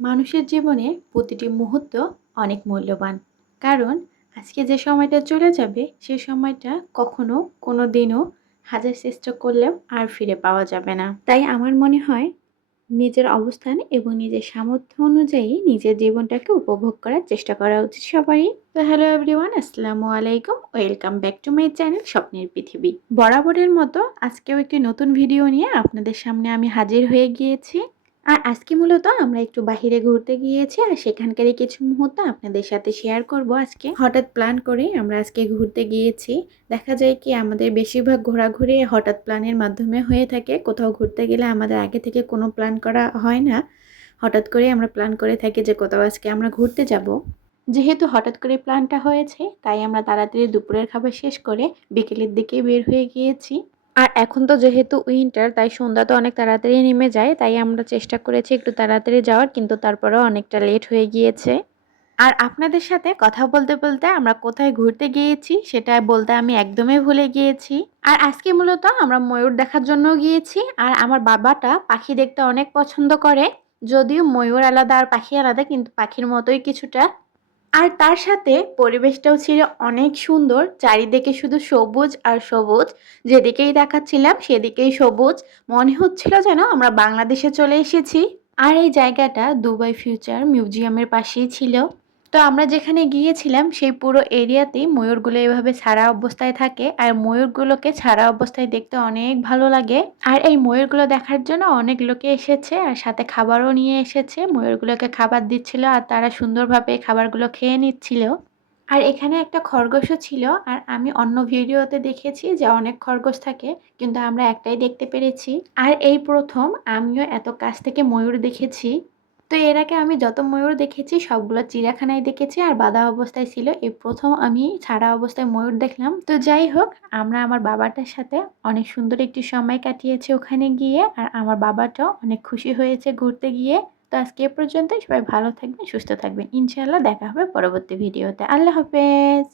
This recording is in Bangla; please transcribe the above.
মানুষের জীবনে প্রতিটি মুহূর্ত অনেক মূল্যবান। কারণ আজকে যে সময়টা চলে যাবে সে সময়টা কখনো কোনো দিনও হাজার চেষ্টা করলেও আর ফিরে পাওয়া যাবে না। তাই আমার মনে হয় নিজের অবস্থান এবং নিজের সামর্থ্য অনুযায়ী নিজের জীবনটাকে উপভোগ করার চেষ্টা করা উচিত সবারই। তো হ্যালো এভরিওয়ান, আসসালামু আলাইকুম, welcome back to my channel স্বপ্নের পৃথিবী। বরাবরের মতো আজকেও একটি নতুন ভিডিও নিয়ে আপনাদের সামনে আমি হাজির হয়ে গিয়েছি। আর আজকে মূলত আমরা একটু বাহিরে ঘুরতে গিয়েছি আর সেখানকারই কিছু মুহূর্ত আপনাদের সাথে শেয়ার করব। আজকে হঠাৎ প্ল্যান করে আমরা আজকে ঘুরতে গিয়েছি। দেখা যায় কি আমাদের বেশিরভাগ ঘোরাঘুরি হঠাৎ প্ল্যানের মাধ্যমে হয়ে থাকে। কোথাও ঘুরতে গেলে আমাদের আগে থেকে কোনো প্ল্যান করা হয় না, হঠাৎ করে আমরা প্ল্যান করে থাকি যে কোথাও আজকে আমরা ঘুরতে যাব। যেহেতু হঠাৎ করে প্ল্যানটা হয়েছে তাই আমরা তাড়াতাড়ি দুপুরের খাবার শেষ করে বিকেলের দিকে বের হয়ে গিয়েছি। আর এখন তো যেহেতু উইন্টার তাই সন্ধ্যা তো অনেক তাড়াতাড়ি নেমে যায়, তাই আমরা চেষ্টা করেছি একটু তাড়াতাড়ি যাওয়ার, কিন্তু তারপরেও অনেকটা লেট হয়ে গিয়েছে। আর আপনাদের সাথে কথা বলতে বলতে আমরা কোথায় ঘুরতে গিয়েছি সেটা বলতে আমি একদমই ভুলে গিয়েছি। আর আজকে মূলত আমরা ময়ূর দেখার জন্য গিয়েছি। আর আমার বাবাটা পাখি দেখতে অনেক পছন্দ করে, যদিও ময়ূর আলাদা আর পাখি আলাদা, কিন্তু পাখির মতোই কিছুটা। আর তার সাথে পরিবেশটাও ছিল অনেক সুন্দর, চারিদিকে শুধু সবুজ আর সবুজ, যেদিকেই দেখাচ্ছিলাম সেদিকেই সবুজ। মনে হচ্ছিল যেন আমরা বাংলাদেশে চলে এসেছি। আর এই জায়গাটা দুবাই ফিউচার মিউজিয়ামের পাশেই ছিল। তো আমরা যেখানে গিয়েছিলাম সেই পুরো এরিয়াতেই ময়ূরগুলো এভাবে ছাড়া অবস্থায় থাকে, আর ময়ূরগুলোকে ছাড়া অবস্থায় দেখতে অনেক ভালো লাগে। আর এই ময়ূরগুলো দেখার জন্য অনেক লোকে এসেছে আর সাথে খাবারও নিয়ে এসেছে, ময়ূরগুলোকে খাবার দিচ্ছিল আর তারা সুন্দরভাবে খাবারগুলো খেয়ে নিচ্ছিল। আর এখানে একটা খরগোশও ছিল। আর আমি অন্য ভিডিওতে দেখেছি যে অনেক খরগোশ থাকে, কিন্তু আমরা একটাই দেখতে পেরেছি। আর এই প্রথম আমিও এত কাছ থেকে ময়ূর দেখেছি। তো এর আগে আমি যত ময়ূর দেখেছি সবগুলো চিড়িয়াখানায় দেখেছি আর বাঁধা অবস্থায় ছিল, এই প্রথম আমি ছাড়া অবস্থায় ময়ূর দেখলাম। তো যাই হোক, আমরা আমার বাবাটার সাথে অনেক সুন্দর একটি সময় কাটিয়েছি ওখানে গিয়ে, আর আমার বাবাটাও অনেক খুশি হয়েছে ঘুরতে গিয়ে। তো আজকে এ পর্যন্তই, সবাই ভালো থাকবেন, সুস্থ থাকবেন, ইনশাআল্লাহ দেখা হবে পরবর্তী ভিডিওতে। আল্লাহ হাফেজ।